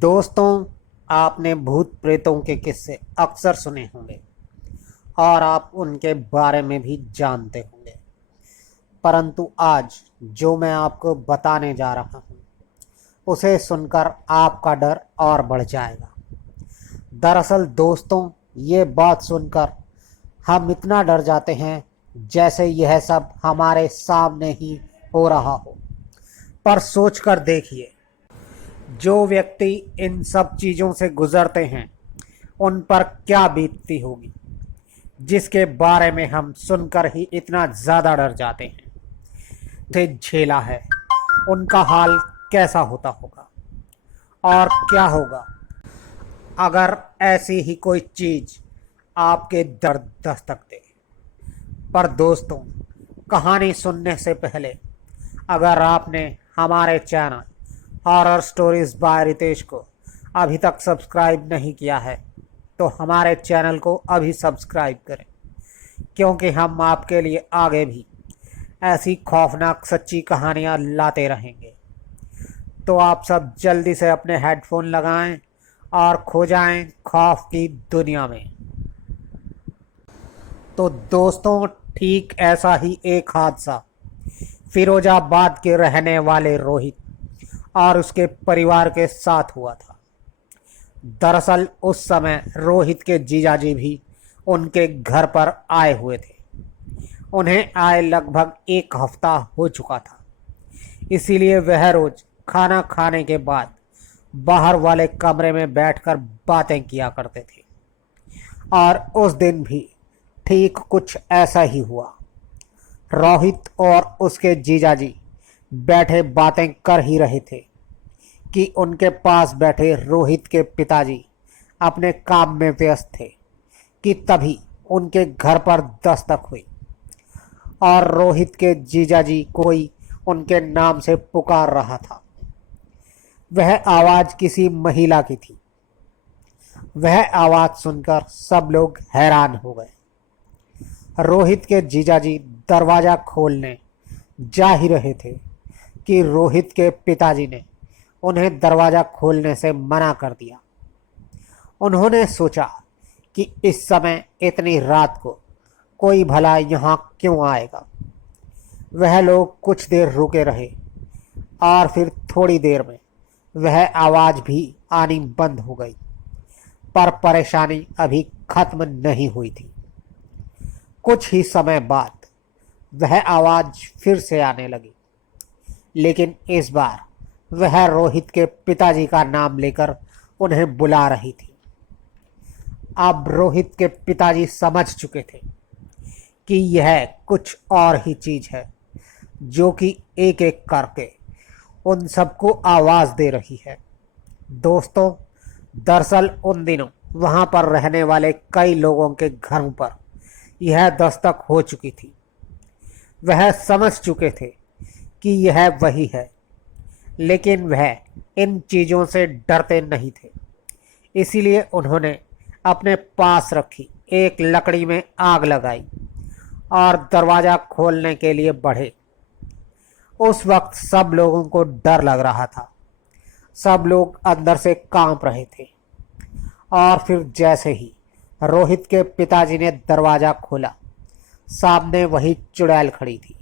दोस्तों, आपने भूत प्रेतों के किस्से अक्सर सुने होंगे और आप उनके बारे में भी जानते होंगे। परंतु आज जो मैं आपको बताने जा रहा हूँ उसे सुनकर आपका डर और बढ़ जाएगा। दरअसल दोस्तों, ये बात सुनकर हम इतना डर जाते हैं जैसे यह सब हमारे सामने ही हो रहा हो। पर सोचकर देखिए, जो व्यक्ति इन सब चीज़ों से गुजरते हैं उन पर क्या बीतती होगी, जिसके बारे में हम सुनकर ही इतना ज़्यादा डर जाते हैं। उसे झेला है, उनका हाल कैसा होता होगा और क्या होगा अगर ऐसी ही कोई चीज़ आपके दर्द दस्तक दे। पर दोस्तों, कहानी सुनने से पहले अगर आपने हमारे channel horror stories by Ritesh को अभी तक सब्सक्राइब नहीं किया है तो हमारे चैनल को अभी सब्सक्राइब करें, क्योंकि हम आपके लिए आगे भी ऐसी खौफनाक सच्ची कहानियाँ लाते रहेंगे। तो आप सब जल्दी से अपने हेडफोन लगाएं और खो जाएं खौफ की दुनिया में। तो दोस्तों, ठीक ऐसा ही एक हादसा फिरोजाबाद के रहने वाले रोहित और उसके परिवार के साथ हुआ था। दरअसल उस समय रोहित के जीजाजी भी उनके घर पर आए हुए थे। उन्हें आए लगभग एक हफ्ता हो चुका था, इसीलिए वह रोज खाना खाने के बाद बाहर वाले कमरे में बैठकर बातें किया करते थे। और उस दिन भी ठीक कुछ ऐसा ही हुआ। रोहित और उसके जीजाजी बैठे बातें कर ही रहे थे कि उनके पास बैठे रोहित के पिताजी अपने काम में व्यस्त थे कि तभी उनके घर पर दस्तक हुई और रोहित के जीजाजी कोई उनके नाम से पुकार रहा था। वह आवाज़ किसी महिला की थी। वह आवाज़ सुनकर सब लोग हैरान हो गए। रोहित के जीजाजी दरवाज़ा खोलने जा ही रहे थे कि रोहित के पिताजी ने उन्हें दरवाज़ा खोलने से मना कर दिया। उन्होंने सोचा कि इस समय इतनी रात को कोई भला यहाँ क्यों आएगा। वह लोग कुछ देर रुके रहे और फिर थोड़ी देर में वह आवाज़ भी आनी बंद हो गई। पर परेशानी अभी खत्म नहीं हुई थी। कुछ ही समय बाद वह आवाज़ फिर से आने लगी, लेकिन इस बार वह रोहित के पिताजी का नाम लेकर उन्हें बुला रही थी। अब रोहित के पिताजी समझ चुके थे कि यह कुछ और ही चीज़ है जो कि एक एक करके उन सबको आवाज़ दे रही है। दोस्तों, दरअसल उन दिनों वहाँ पर रहने वाले कई लोगों के घरों पर यह दस्तक हो चुकी थी। वह समझ चुके थे कि यह वही है, लेकिन वह इन चीज़ों से डरते नहीं थे। इसीलिए उन्होंने अपने पास रखी एक लकड़ी में आग लगाई और दरवाज़ा खोलने के लिए बढ़े। उस वक्त सब लोगों को डर लग रहा था। सब लोग अंदर से कांप रहे थे। और फिर जैसे ही रोहित के पिताजी ने दरवाज़ा खोला, सामने वही चुड़ैल खड़ी थी।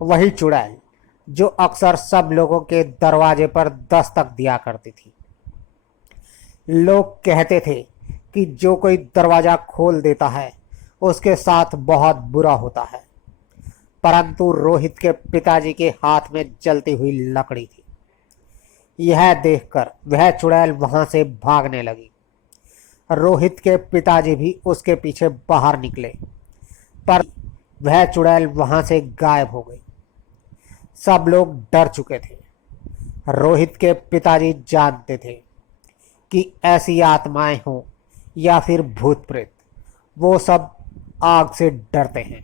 वही चुड़ैल जो अक्सर सब लोगों के दरवाजे पर दस्तक दिया करती थी। लोग कहते थे कि जो कोई दरवाज़ा खोल देता है उसके साथ बहुत बुरा होता है। परंतु रोहित के पिताजी के हाथ में जलती हुई लकड़ी थी। यह देखकर वह चुड़ैल वहां से भागने लगी। रोहित के पिताजी भी उसके पीछे बाहर निकले, पर वह चुड़ैल वहां से गायब हो गई। सब लोग डर चुके थे। रोहित के पिताजी जानते थे कि ऐसी आत्माएं हों या फिर भूत प्रेत, वो सब आग से डरते हैं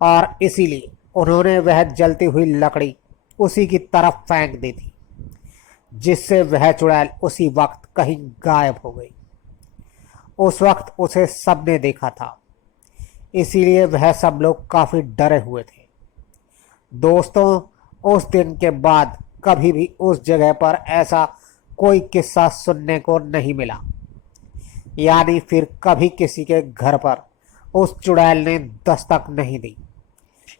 और इसीलिए उन्होंने वह जलती हुई लकड़ी उसी की तरफ फेंक दी थी, जिससे वह चुड़ैल उसी वक्त कहीं गायब हो गई। उस वक्त उसे सबने देखा था, इसीलिए वह सब लोग काफ़ी डरे हुए थे। दोस्तों, उस दिन के बाद कभी भी उस जगह पर ऐसा कोई किस्सा सुनने को नहीं मिला। यानी फिर कभी किसी के घर पर उस चुड़ैल ने दस्तक नहीं दी।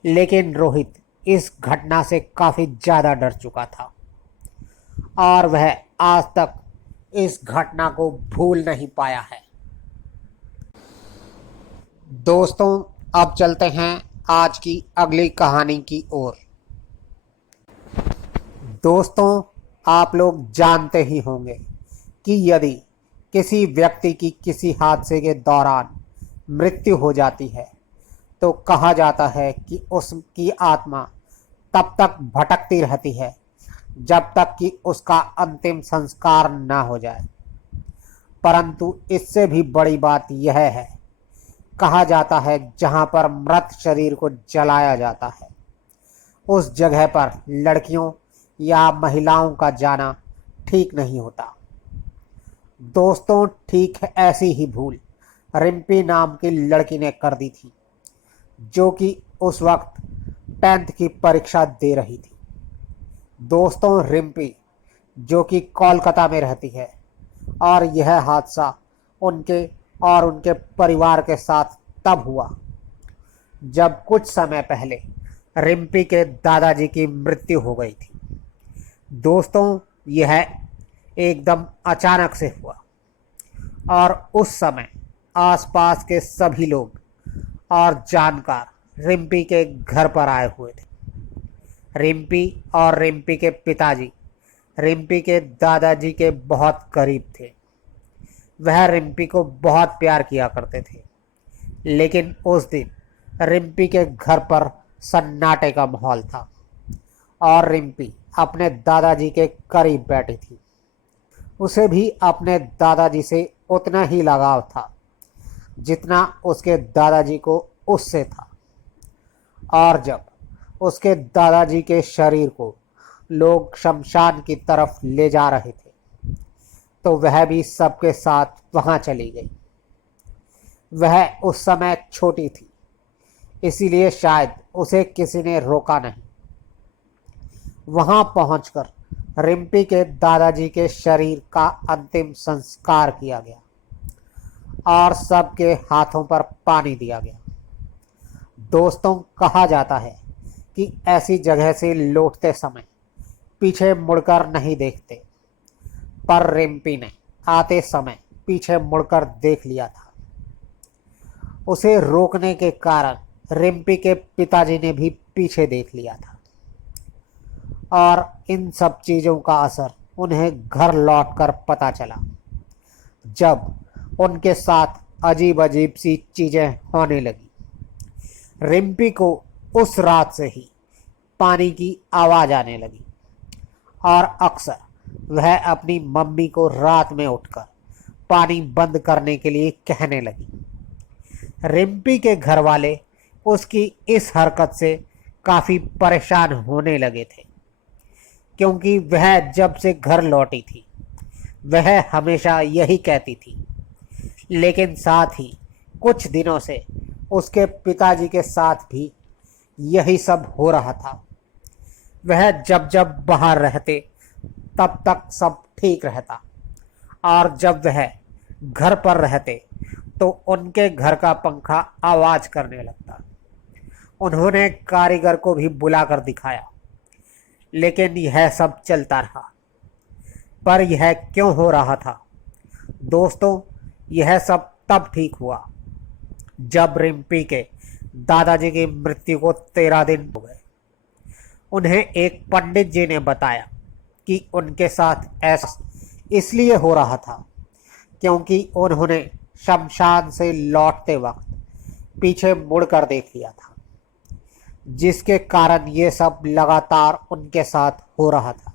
लेकिन रोहित इस घटना से काफी ज्यादा डर चुका था और वह आज तक इस घटना को भूल नहीं पाया है। दोस्तों, अब चलते हैं आज की अगली कहानी की ओर। दोस्तों, आप लोग जानते ही होंगे कि यदि किसी व्यक्ति की किसी हादसे के दौरान मृत्यु हो जाती है तो कहा जाता है कि उसकी आत्मा तब तक भटकती रहती है जब तक कि उसका अंतिम संस्कार न हो जाए। परंतु इससे भी बड़ी बात यह है, कहा जाता है जहां पर मृत शरीर को जलाया जाता है उस जगह पर लड़कियों या महिलाओं का जाना ठीक नहीं होता। दोस्तों, ठीक ऐसी ही भूल रिम्पी नाम की लड़की ने कर दी थी, जो कि उस वक्त 10th की परीक्षा दे रही थी। दोस्तों, रिम्पी जो कि कोलकाता में रहती है और यह हादसा उनके और उनके परिवार के साथ तब हुआ जब कुछ समय पहले रिम्पी के दादाजी की मृत्यु हो गई थी। दोस्तों, यह एकदम अचानक से हुआ और उस समय आसपास के सभी लोग और जानकार रिम्पी के घर पर आए हुए थे। रिम्पी और रिम्पी के पिताजी रिम्पी के दादाजी के बहुत करीब थे। वह रिम्पी को बहुत प्यार किया करते थे। लेकिन उस दिन रिम्पी के घर पर सन्नाटे का माहौल था और रिम्पी अपने दादाजी के करीब बैठी थी। उसे भी अपने दादाजी से उतना ही लगाव था जितना उसके दादाजी को उससे था। और जब उसके दादाजी के शरीर को लोग शमशान की तरफ ले जा रहे थे तो वह भी सबके साथ वहां चली गई। वह उस समय छोटी थी, इसीलिए शायद उसे किसी ने रोका नहीं। वहां पहुंचकर रिम्पी के दादाजी के शरीर का अंतिम संस्कार किया गया और सबके हाथों पर पानी दिया गया। दोस्तों, कहा जाता है कि ऐसी जगह से लौटते समय पीछे मुड़कर नहीं देखते, पर रिम्पी ने आते समय पीछे मुड़कर देख लिया था। उसे रोकने के कारण रिम्पी के पिताजी ने भी पीछे देख लिया था और इन सब चीज़ों का असर उन्हें घर लौटकर पता चला, जब उनके साथ अजीब अजीब सी चीज़ें होने लगी। रिम्पी को उस रात से ही पानी की आवाज़ आने लगी और अक्सर वह अपनी मम्मी को रात में उठकर पानी बंद करने के लिए कहने लगी। रिम्पी के घर वाले उसकी इस हरकत से काफ़ी परेशान होने लगे थे, क्योंकि वह जब से घर लौटी थी वह हमेशा यही कहती थी। लेकिन साथ ही कुछ दिनों से उसके पिताजी के साथ भी यही सब हो रहा था। वह जब जब बाहर रहते तब तक सब ठीक रहता और जब वह घर पर रहते तो उनके घर का पंखा आवाज़ करने लगता। उन्होंने कारीगर को भी बुलाकर दिखाया, लेकिन यह सब चलता रहा। पर यह क्यों हो रहा था? दोस्तों, यह सब तब ठीक हुआ जब रिम्पी के दादाजी की मृत्यु को 13 दिन हो गए। उन्हें एक पंडित जी ने बताया कि उनके साथ ऐसा इसलिए हो रहा था क्योंकि उन्होंने शमशान से लौटते वक्त पीछे मुड़कर देख लिया था, जिसके कारण ये सब लगातार उनके साथ हो रहा था।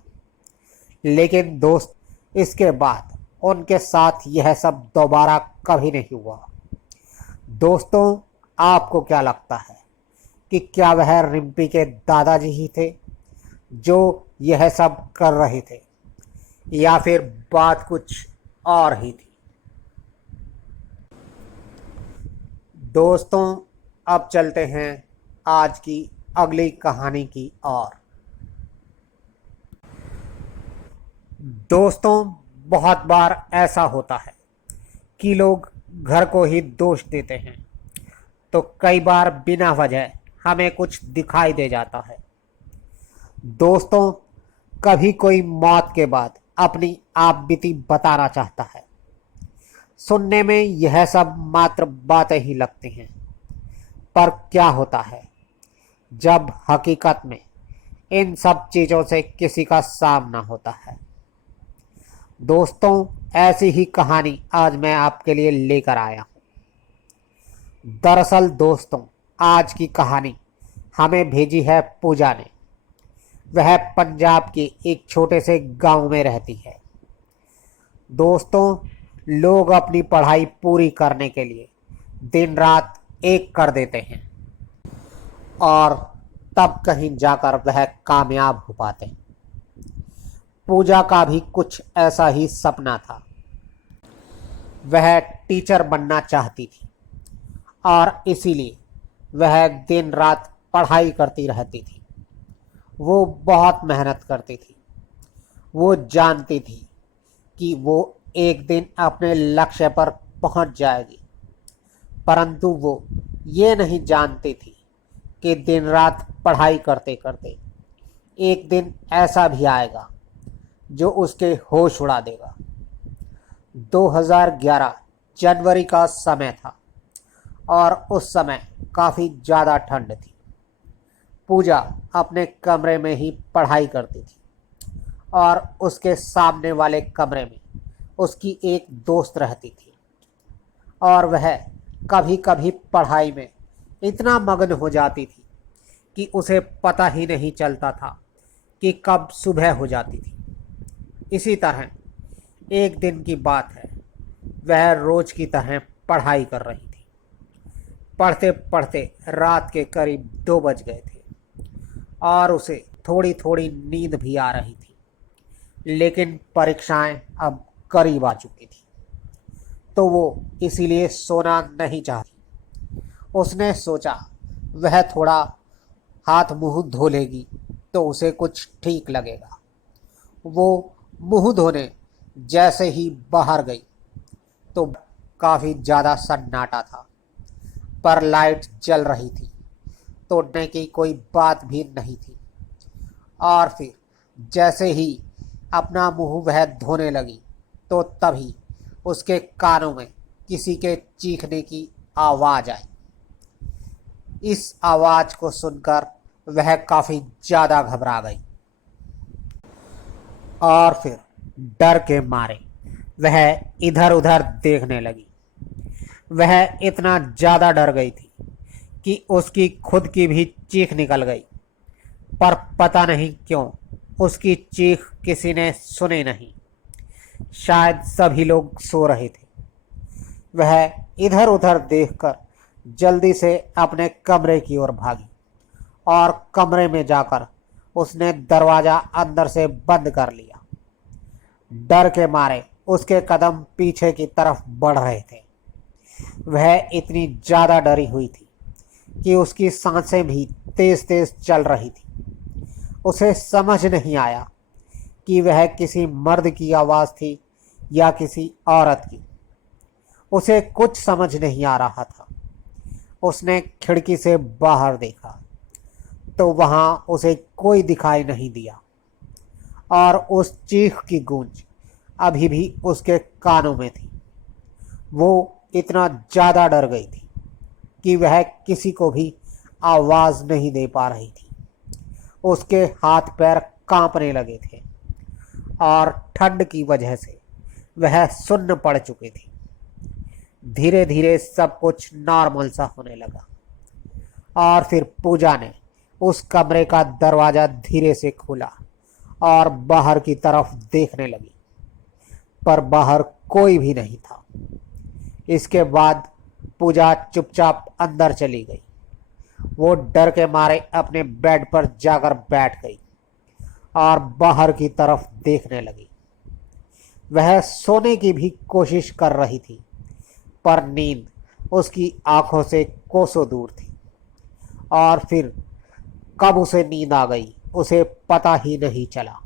लेकिन दोस्त, इसके बाद उनके साथ यह सब दोबारा कभी नहीं हुआ। दोस्तों, आपको क्या लगता है कि क्या वह रिम्पी के दादाजी ही थे जो यह सब कर रहे थे, या फिर बात कुछ और ही थी? दोस्तों, अब चलते हैं आज की अगली कहानी की ओर। दोस्तों, बहुत बार ऐसा होता है कि लोग घर को ही दोष देते हैं, तो कई बार बिना वजह हमें कुछ दिखाई दे जाता है। दोस्तों, कभी कोई मौत के बाद अपनी आपबीती बताना चाहता है। सुनने में यह सब मात्र बातें ही लगती हैं, पर क्या होता है जब हकीकत में इन सब चीज़ों से किसी का सामना होता है। दोस्तों, ऐसी ही कहानी आज मैं आपके लिए लेकर आया हूँ। दरअसल दोस्तों, आज की कहानी हमें भेजी है पूजा ने। वह पंजाब के एक छोटे से गांव में रहती है। दोस्तों, लोग अपनी पढ़ाई पूरी करने के लिए दिन रात एक कर देते हैं और तब कहीं जाकर वह कामयाब हो पाते हैं। पूजा का भी कुछ ऐसा ही सपना था। वह टीचर बनना चाहती थी और इसीलिए वह दिन रात पढ़ाई करती रहती थी। वो बहुत मेहनत करती थी। वो जानती थी कि वो एक दिन अपने लक्ष्य पर पहुंच जाएगी, परंतु वो ये नहीं जानती थी कि दिन रात पढ़ाई करते करते एक दिन ऐसा भी आएगा जो उसके होश उड़ा देगा। 2011 जनवरी का समय था और उस समय काफ़ी ज़्यादा ठंड थी। पूजा अपने कमरे में ही पढ़ाई करती थी और उसके सामने वाले कमरे में उसकी एक दोस्त रहती थी और वह कभी कभी पढ़ाई में इतना मग्न हो जाती थी कि उसे पता ही नहीं चलता था कि कब सुबह हो जाती थी। इसी तरह एक दिन की बात है, वह रोज की तरह पढ़ाई कर रही थी। पढ़ते पढ़ते रात के करीब 2 बज गए थे और उसे थोड़ी थोड़ी नींद भी आ रही थी, लेकिन परीक्षाएं अब करीब आ चुकी थी, तो वो इसीलिए सोना नहीं चाहती। उसने सोचा वह थोड़ा हाथ मुंह धो लेगी तो उसे कुछ ठीक लगेगा। वो मुंह धोने जैसे ही बाहर गई तो काफ़ी ज़्यादा सन्नाटा था, पर लाइट जल रही थी, तोड़ने की कोई बात भी नहीं थी। और फिर जैसे ही अपना मुंह वह धोने लगी तो तभी उसके कानों में किसी के चीखने की आवाज़ आई। इस आवाज़ को सुनकर वह काफ़ी ज़्यादा घबरा गई और फिर डर के मारे वह इधर उधर देखने लगी। वह इतना ज़्यादा डर गई थी कि उसकी खुद की भी चीख निकल गई, पर पता नहीं क्यों उसकी चीख किसी ने सुनी नहीं। शायद सभी लोग सो रहे थे। वह इधर उधर देखकर जल्दी से अपने कमरे की ओर भागी और कमरे में जाकर उसने दरवाज़ा अंदर से बंद कर लिया। डर के मारे उसके कदम पीछे की तरफ बढ़ रहे थे। वह इतनी ज़्यादा डरी हुई थी कि उसकी सांसें भी तेज़ तेज़ चल रही थी। उसे समझ नहीं आया कि वह किसी मर्द की आवाज़ थी या किसी औरत की। उसे कुछ समझ नहीं आ रहा था। उसने खिड़की से बाहर देखा तो वहाँ उसे कोई दिखाई नहीं दिया और उस चीख की गूंज अभी भी उसके कानों में थी। वो इतना ज़्यादा डर गई थी कि वह किसी को भी आवाज़ नहीं दे पा रही थी। उसके हाथ पैर कांपने लगे थे और ठंड की वजह से वह सुन्न पड़ चुकी थी। धीरे धीरे सब कुछ नॉर्मल सा होने लगा और फिर पूजा ने उस कमरे का दरवाज़ा धीरे से खोला और बाहर की तरफ देखने लगी, पर बाहर कोई भी नहीं था। इसके बाद पूजा चुपचाप अंदर चली गई। वो डर के मारे अपने बेड पर जाकर बैठ गई और बाहर की तरफ देखने लगी। वह सोने की भी कोशिश कर रही थी, पर नींद उसकी आंखों से कोसों दूर थी और फिर कब उसे नींद आ गई उसे पता ही नहीं चला।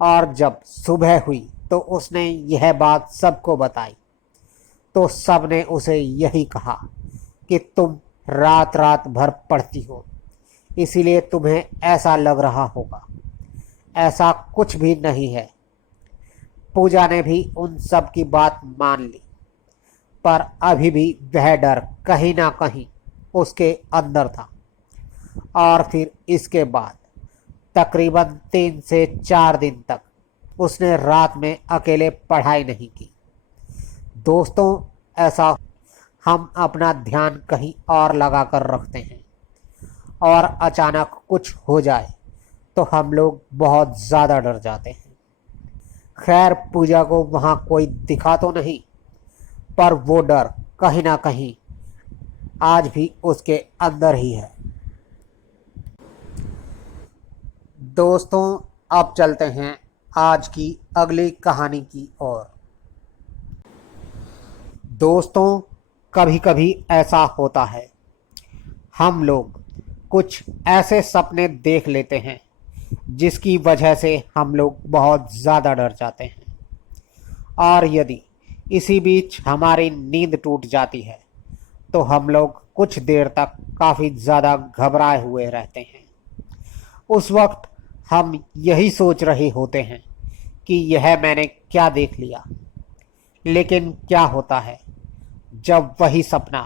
और जब सुबह हुई तो उसने यह बात सबको बताई, तो सबने उसे यही कहा कि तुम रात रात भर पढ़ती हो, इसीलिए तुम्हें ऐसा लग रहा होगा। ऐसा कुछ भी नहीं है। पूजा ने भी उन सब की बात मान ली, पर अभी भी वह डर कहीं ना कहीं उसके अंदर था। और फिर इसके बाद तकरीबन 3 से 4 दिन तक उसने रात में अकेले पढ़ाई नहीं की। दोस्तों, ऐसा हम अपना ध्यान कहीं और लगा कर रखते हैं और अचानक कुछ हो जाए तो हम लोग बहुत ज़्यादा डर जाते हैं। खैर, पूजा को वहाँ कोई दिखा तो नहीं, पर वो डर कहीं ना कहीं आज भी उसके अंदर ही है। दोस्तों, अब चलते हैं आज की अगली कहानी की ओर। दोस्तों, कभी कभी ऐसा होता है, हम लोग कुछ ऐसे सपने देख लेते हैं जिसकी वजह से हम लोग बहुत ज़्यादा डर जाते हैं। और यदि इसी बीच हमारी नींद टूट जाती है तो हम लोग कुछ देर तक काफ़ी ज़्यादा घबराए हुए रहते हैं। उस वक्त हम यही सोच रहे होते हैं कि यह मैंने क्या देख लिया। लेकिन क्या होता है जब वही सपना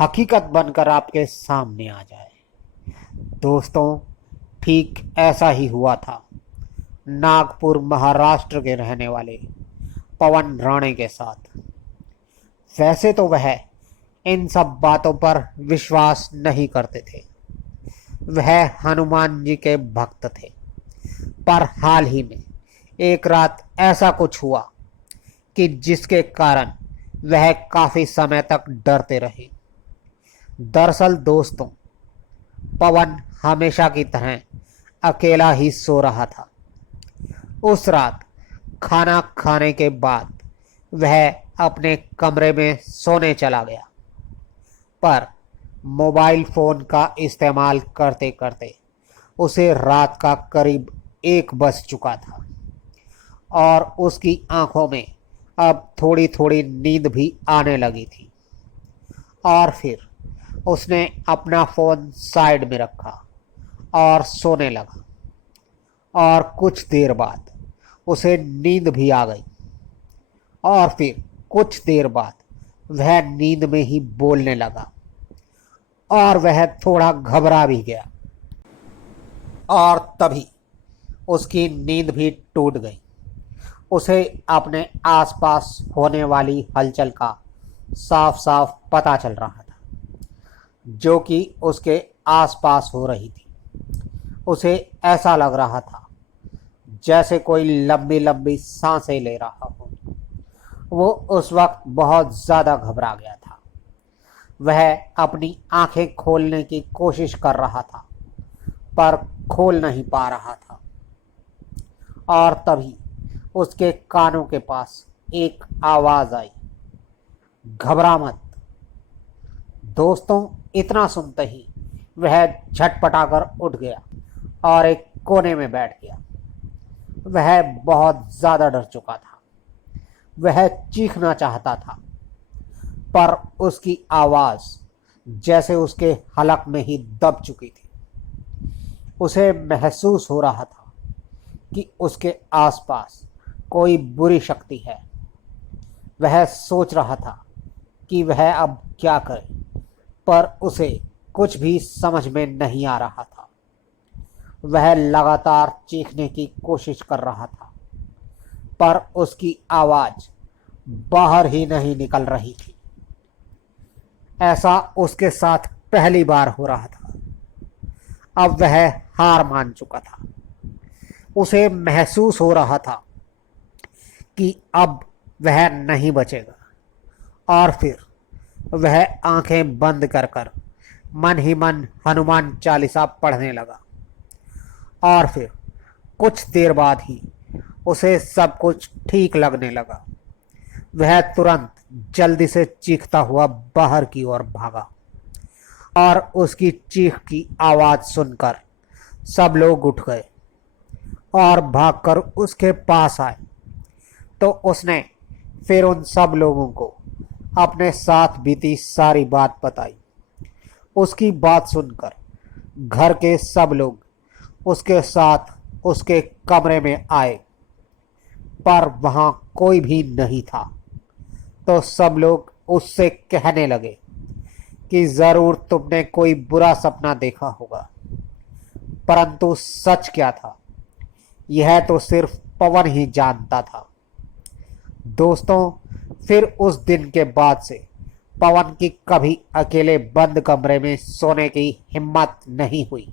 हकीकत बनकर आपके सामने आ जाए। दोस्तों, ठीक ऐसा ही हुआ था नागपुर महाराष्ट्र के रहने वाले पवन राणे के साथ। वैसे तो वह इन सब बातों पर विश्वास नहीं करते थे, वह हनुमान जी के भक्त थे। पर हाल ही में एक रात ऐसा कुछ हुआ कि जिसके कारण वह काफ़ी समय तक डरते रहे। दरअसल दोस्तों, पवन हमेशा की तरह अकेला ही सो रहा था। उस रात खाना खाने के बाद वह अपने कमरे में सोने चला गया, पर मोबाइल फ़ोन का इस्तेमाल करते करते उसे रात का करीब 1 बज चुका था और उसकी आंखों में अब थोड़ी थोड़ी नींद भी आने लगी थी। और फिर उसने अपना फ़ोन साइड में रखा और सोने लगा। और कुछ देर बाद उसे नींद भी आ गई और फिर कुछ देर बाद वह नींद में ही बोलने लगा और वह थोड़ा घबरा भी गया। और तभी उसकी नींद भी टूट गई। उसे अपने आसपास होने वाली हलचल का साफ साफ पता चल रहा था, जो कि उसके आसपास हो रही थी। उसे ऐसा लग रहा था जैसे कोई लंबी लंबी सांसें ले रहा हो। वो उस वक्त बहुत ज़्यादा घबरा गया था। वह अपनी आंखें खोलने की कोशिश कर रहा था, पर खोल नहीं पा रहा था। और तभी उसके कानों के पास एक आवाज़ आई, घबरा मत। दोस्तों, इतना सुनते ही वह झटपटाकर उठ गया और एक कोने में बैठ गया। वह बहुत ज़्यादा डर चुका था। वह चीखना चाहता था, पर उसकी आवाज़ जैसे उसके हलक में ही दब चुकी थी। उसे महसूस हो रहा था कि उसके आसपास कोई बुरी शक्ति है। वह सोच रहा था कि वह अब क्या करे, पर उसे कुछ भी समझ में नहीं आ रहा था। वह लगातार चीखने की कोशिश कर रहा था, पर उसकी आवाज़ बाहर ही नहीं निकल रही थी। ऐसा उसके साथ पहली बार हो रहा था। अब वह हार मान चुका था। उसे महसूस हो रहा था कि अब वह नहीं बचेगा। और फिर वह आंखें बंद कर कर मन ही मन हनुमान चालीसा पढ़ने लगा। और फिर कुछ देर बाद ही उसे सब कुछ ठीक लगने लगा। वह तुरंत जल्दी से चीखता हुआ बाहर की ओर भागा और उसकी चीख की आवाज़ सुनकर सब लोग उठ गए और भागकर उसके पास आए तो उसने फिर उन सब लोगों को अपने साथ बीती सारी बात बताई। उसकी बात सुनकर घर के सब लोग उसके साथ उसके कमरे में आए, पर वहां कोई भी नहीं था। तो सब लोग उससे कहने लगे कि जरूर तुमने कोई बुरा सपना देखा होगा। परंतु सच क्या था, यह तो सिर्फ पवन ही जानता था। दोस्तों, फिर उस दिन के बाद से पवन की कभी अकेले बंद कमरे में सोने की हिम्मत नहीं हुई।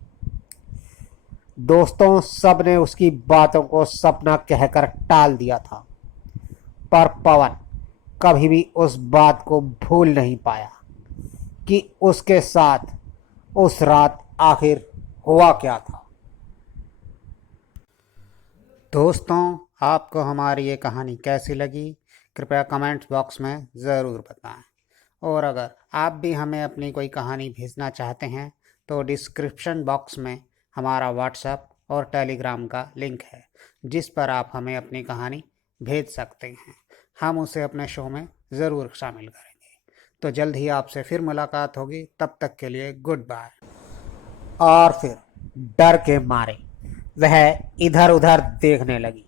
दोस्तों, सबने उसकी बातों को सपना कहकर टाल दिया था, पर पवन कभी भी उस बात को भूल नहीं पाया कि उसके साथ उस रात आखिर हुआ क्या था। दोस्तों, आपको हमारी ये कहानी कैसी लगी, कृपया कमेंट्स बॉक्स में ज़रूर बताएं। और अगर आप भी हमें अपनी कोई कहानी भेजना चाहते हैं तो डिस्क्रिप्शन बॉक्स में हमारा व्हाट्सएप और टेलीग्राम का लिंक है, जिस पर आप हमें अपनी कहानी भेज सकते हैं। हम उसे अपने शो में ज़रूर शामिल करेंगे। तो जल्द ही आपसे फिर मुलाकात होगी, तब तक के लिए गुड बाय। और फिर डर के मारे वह इधर उधर देखने लगी।